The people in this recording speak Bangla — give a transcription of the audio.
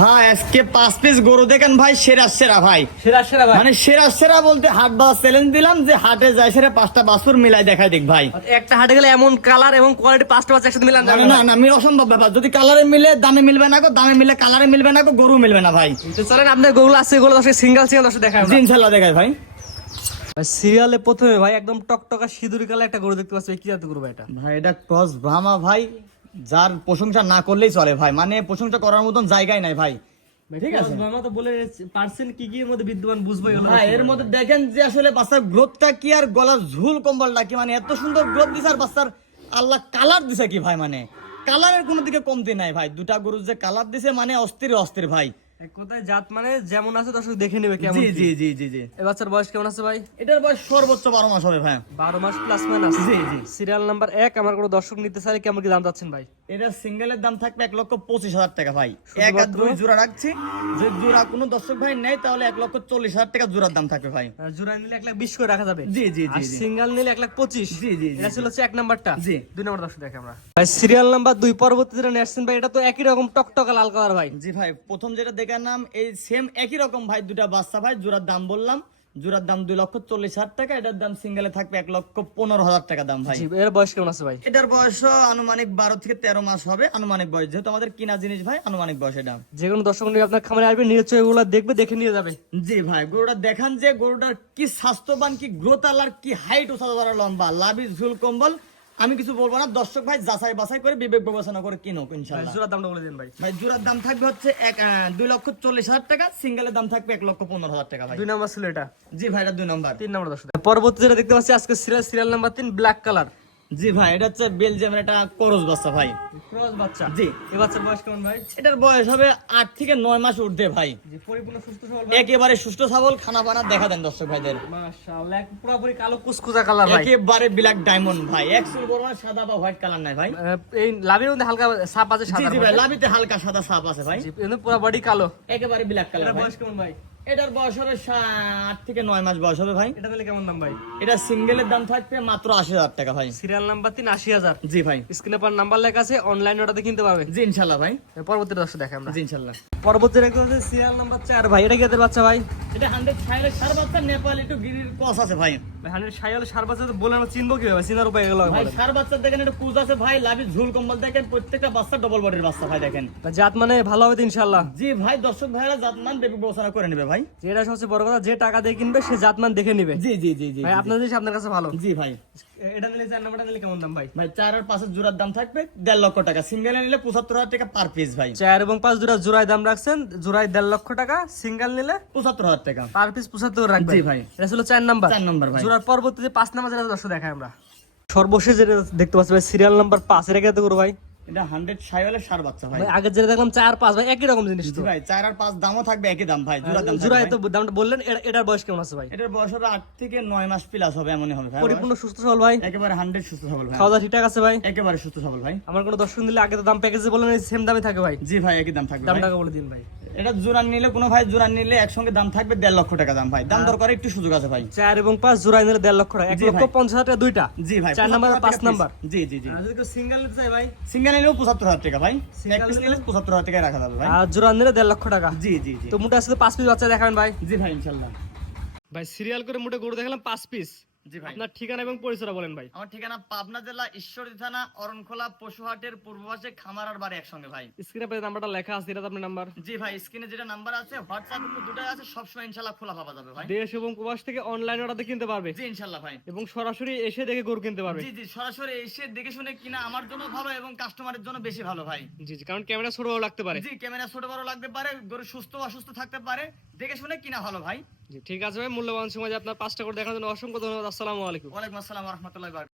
ভাই আজকে 5 পিস গরু দেখেন ভাই, সেরা সেরা ভাই, সেরা সেরা ভাই, মানে সেরা সেরা বলতে হাট বাস চ্যালেঞ্জ দিলাম যে হাটে যায় সেরা 5টা বাছুর মিলাই দেখাই দেখ ভাই। একটা হাটে গেলে এমন কালার এবং কোয়ালিটি 5টা বাচ্চা একসাথে মিলান যাবে না না আমি অসম্ভব ব্যাপার, যদি কালারে মিলে দামে মিলবে না গো, দামে মিলে কালারে মিলবে না গো, গরু মিলবে না ভাই। তো চলেন আপনার গরুগুলো আছে, এগুলো দর্শক সিঙ্গেল দর্শক দেখায় জি ইনশাআল্লাহ দেখাই ভাই। সিরিয়ালে প্রথমে ভাই একদম টকটকা সিঁদুরি কালার একটা গরু দেখতে পাচ্ছি, কি জাতের গরু ভাই এটা? ভাই এটা ক্রস ব্রাহ্মা ভাই, যার প্রশংসা না করলেই চলে ভাই, মানে প্রশংসা করার মতন জায়গাই নাই ভাই। ঠিক আছে মামা তো বলে পার্সেন্ট কি কি এর মধ্যে বিদ্যমান বুঝবো এগুলো। ভাই এর মধ্যে দেখেন যে আসলে বাচ্চার গ্রোথটা কি আর গলার ঝুল কম্বলটা কি, মানে এত সুন্দর গ্রোথ দিছে আর বাচ্চার আল্লাহ কালার দিছে কি ভাই, মানে কালারের কোনো দিকে কমতি নাই ভাই। দুটা গরু যে কালার দিছে মানে অস্থির অস্থির ভাই। এক কথায় জাত মানে যেমন আছে দর্শক দেখে নেবে কেমন। জি কি। জি জি জি জি এই বাচ্চার বয়স কেমন আছে ভাই? এটার বয়স সর্বোচ্চ 12 মাস হবে ভাই। 12 মাস প্লাস মাইনাস। জি জি সিরিয়াল নাম্বার 1 আমার কোনো দর্শক নিতে চাইলে কেমন কি দাম যাচ্ছেন ভাই? এটা সিঙ্গেলের দাম থাকবে 1,25,000 টাকা ভাই। এক আর দুই জোড়া রাখছি, যে জোড়া কোনো দর্শক ভাই নেই তাহলে 1,40,000 টাকা জোড়ার দাম থাকবে ভাই। জোড়া নিলে 1,20 করে রাখা যাবে। জি জি আর জি জি সিঙ্গেল নিলে 1,25,000। জি জি এটা ছিল হচ্ছে 1 নাম্বারটা। জি 2 নাম্বার দর্শক দেখে আমরা ভাই সিরিয়াল নাম্বার 2 পরবর্তী যেটা নেসছেন ভাই, এটা তো একই রকম টকটকা লাল কালার ভাই। জি ভাই, প্রথম যেটা দেখার নাম এই সেম একই রকম ভাই, দুটা বাচ্চা ভাই। জোড়ার দাম বললাম, জোড়ার দাম 2,40,000 টাকা, এটার দাম সিঙ্গেলে থাকবে 1,15,000 টাকা দাম ভাই। জি এর বয়স কেমন আছে ভাই? এটার বয়স আনুমানিক 12 থেকে 13 মাস হবে, আনুমানিক বয়স, যেহেতু আমাদের কিনা জিনিস ভাই, আনুমানিক বয়স এটা। যে কোনো দর্শক নিয়ে আপনার খামারে আসবে, নিয়ে হচ্ছে এগুলো দেখবে, দেখে নিয়ে যাবে। জি ভাই, গরুটা দেখান যে গরুটার কি স্বাস্থ্যবান, কি গ্রোথ আর কি হাইট, ওঠা ধরা লম্বা, লাভি ঝুল কম্বল, আমি কিছু বলবো না। দর্শক ভাই যাচাই বাছাই করে বিবেক বিবেচনা করে কিনো ইনশাআল্লাহ। জোড়ার দামটা বলে দিন ভাই। ভাই জোড়ার দাম থাকবে হচ্ছে 2,40,000 টাকা, সিঙ্গেলের দাম থাকবে 1,15,000 টাকা ভাই। 2 নাম্বার ছিল এটা। জি ভাই এটা 2 নম্বর। 3 নাম্বার দর্শক পরবর্তী যেটা দেখতে পাচ্ছি আজকে সিরিয়াল নাম্বার 3 ব্ল্যাক কালার। জি ভাই এটা হচ্ছে বেলজিয়ামের একটা করস বাচ্চা ভাই। ক্রস বাচ্চা। জি এই বাচ্চার বয়স কেমন ভাই? এটার বয়স হবে 8 থেকে 9 মাস উঠবে ভাই। জি পরিপূর্ণ সুস্থ সবল ভাই। একেবারে সুস্থ সবল, খানা বানা দেখা দেন দর্শক ভাইদের। মাশাআল্লাহ পুরোপুরি কালো কুচকুচা কালার ভাই। একেবারে ব্ল্যাক ডায়মন্ড ভাই, একচুল বড় না, সাদা বা হোয়াইট কালার নাই ভাই। এই লাভির মধ্যে হালকা ছাপ আছে জি সাদা। জি ভাই, লাভিতে হালকা সাদা ছাপ আছে ভাই। জি এর পুরো বডি কালো। একেবারে ব্ল্যাক কালার এটার ভাই। বয়স কেমন ভাই? এটার বয়স হবে 8 থেকে 9 মাস বয়স হবে ভাই। এটা দিলে কেমন দাম ভাই? এটা সিঙ্গেলের দাম থাকবে মাত্র 80,000 টাকা ভাই। Serial number 3 80,000। জি ভাই। স্ক্রিনে পর নাম্বার লেখা আছে, অনলাইন অর্ডারে কিনতে পারবে। জি ইনশাআল্লাহ ভাই। পরবর্তী দর্শক দেখে আমরা। জি ইনশাআল্লাহ। পরবর্তী দেখতে হচ্ছে সিরিয়াল নাম্বার 4 ভাই, এটা কি জাতের বাচ্চা ভাই? এটা 100 ছায়ের সার বাচ্চা, নেপালি টু গিরির ক্রস আছে ভাই। ভাই 100 শাইল সার বাচ্চা তো বলে আমরা চিনবো কিভাবে? চিনার উপায় এগুলো ভাই বলেন। সার বাচ্চা দেখেন, এটা কুজ আছে ভাই, লাভি ঝুল কম্বল দেখেন, প্রত্যেকটা বাচ্চা ডবল বডির বাচ্চা ভাই দেখেন। জাত মানে ভালো হবে তো ইনশাআল্লাহ। জি ভাই, দর্শক ভাইরা জাতমান বেবি ব্যবস্থা করে নেবে ভাই। যেটা সবচেয়ে বড় কথা, যে টাকা দিয়ে কিনবে সে জাতমান দেখে নিবে। জি জি জি জি ভাই আপনার জিনিস আপনার কাছে ভালো। জি ভাই। এটা নিলে 4 নাম্বারটা নিলে কেমন দাম ভাই? ভাই 4 আর 5 এর জোড়ার দাম থাকবে 1.5 লক্ষ টাকা, সিঙ্গেলে নিলে 75,000 টাকা পার পিস ভাই। 4 এবং 5 দুটো জোড়ায় দাম রাখছেন, জোড়ায় 1.5 লক্ষ টাকা, সিঙ্গেল নিলে 75,000 টাকা পার পিস 75 রাখবেন। জি ভাই। এটা ছিল 4 নাম্বার। 4 নম্বর ভাই। জোড়ার পরবর্তীতে 5 নাম্বার যেটা দর্শক দেখাই আমরা। সর্বশেষ যেটা দেখতে পাচ্ছি ভাই সিরিয়াল নাম্বার 5, এটা কত করে ভাই? এটা 100 ছাইওয়ালের সার বাচ্চা ভাই। ভাই আগে যেটা দেখলাম 4 5 ভাই একই রকম জিনিস জি তো। ভাই 4 আর 5 দামও থাকবে একই দাম ভাই, জোড়ার দাম জোড়ায় তো থাকবে ভাই। দামটা বললেন, এটার বয়স কেমন আছে ভাই? এটার বয়স হবে 8 থেকে 9 মাস প্লাস হবে, এমনই হবে ভাই। পরিপূর্ণ সুস্থ সবল ভাই। একেবারে 100 সুস্থ সবল ভাই। খাওয়া দাওয়া ঠিকঠাক আছে ভাই? একেবারে সুস্থ সবল ভাই। আমার কোনো দর্শক নিলে আগে তো দাম প্যাকেজে বললেন সেম দামে থাকে ভাই। জি ভাই একই দাম থাকবে ভাই। দামটাকে বলে দিন ভাই। এটা জোড়া নিলে কোনো ভাই জোড়া নিলে একসঙ্গে দাম থাকবে 1.5 লক্ষ টাকা দাম ভাই। দাম দর করে একটু সুযোগ আছে ভাই। 4 এবং 5 জোড়ায় নিলে 1.5 লক্ষ টাকা, 1 জি লক্ষ ভাই। 50,000 টাকা দুইটা। জি ভাই। 4 নাম্বার আর 5 নাম্বার। জি জি জি। আর যদি কেউ সিঙ্গেল নিতে চায় ভাই? সিঙ্গেল নিলেও 75,000 টাকা ভাই। Single এক পিস নিলে 75,000 টাকা রাখা যাবে ভাই। আর জোড়া নিলে 1.5 লক্ষ টাকা। জি জি জি। তো মোটা আসলে 5 পিস বাচ্চা দেখাবেন ভাই। জি ভাই ইনশাআল্লাহ। ভাই সিরিয়াল করে মোটে গরু দেখালাম 5 পিস। জি ভাই। আপনার ঠিকানা এবং পরিচয় বলেন ভাই। আমার ঠিকানা পাবনা জেলা ঈশ্বরদী থানা অরণখোলা পশুহাটের পূর্ব পাশে খামার আর বাড়ি একসঙ্গে ভাই। স্ক্রিনে পেয়ে নাম্বারটা লেখা আছে, এটা আপনার নাম্বার। জি ভাই, স্ক্রিনে যেটা নাম্বার আছে, হোয়াটসঅ্যাপ কিন্তু দুটোই আছে, সবসময় ইনশাআল্লাহ খোলা পাওয়া যাবে ভাই। দেশ এবং প্রবাস থেকে অনলাইন অর্ডারে কিনতে পারবে জি ইনশাআল্লাহ ভাই। এবং সরাসরি এসে দেখে গরু কিনতে পারবে। জি জি, সরাসরি এসে দেখে শুনে কিনা আমার জন্য ভালো এবং কাস্টমারের জন্য বেশি ভালো ভাই। জি জি, কারণ ক্যামেরা ছোট বড় লাগতে পারে। জি, ক্যামেরা ছোট বড় লাগতে পারে, গরু সুস্থ অসুস্থ থাকতে পারে, দেখে শুনে কিনা ভালো ভাই। জি ঠিক আছে ভাই, মূল্যবান সময় আপনার 5টা করে দেখার জন্য অসংখ্য ধন্যবাদ। আসসালামু আলাইকুম। ওয়ালাইকুম আসসালাম ওয়া রাহমাতুল্লাহি ওয়া বারাকাতুহু।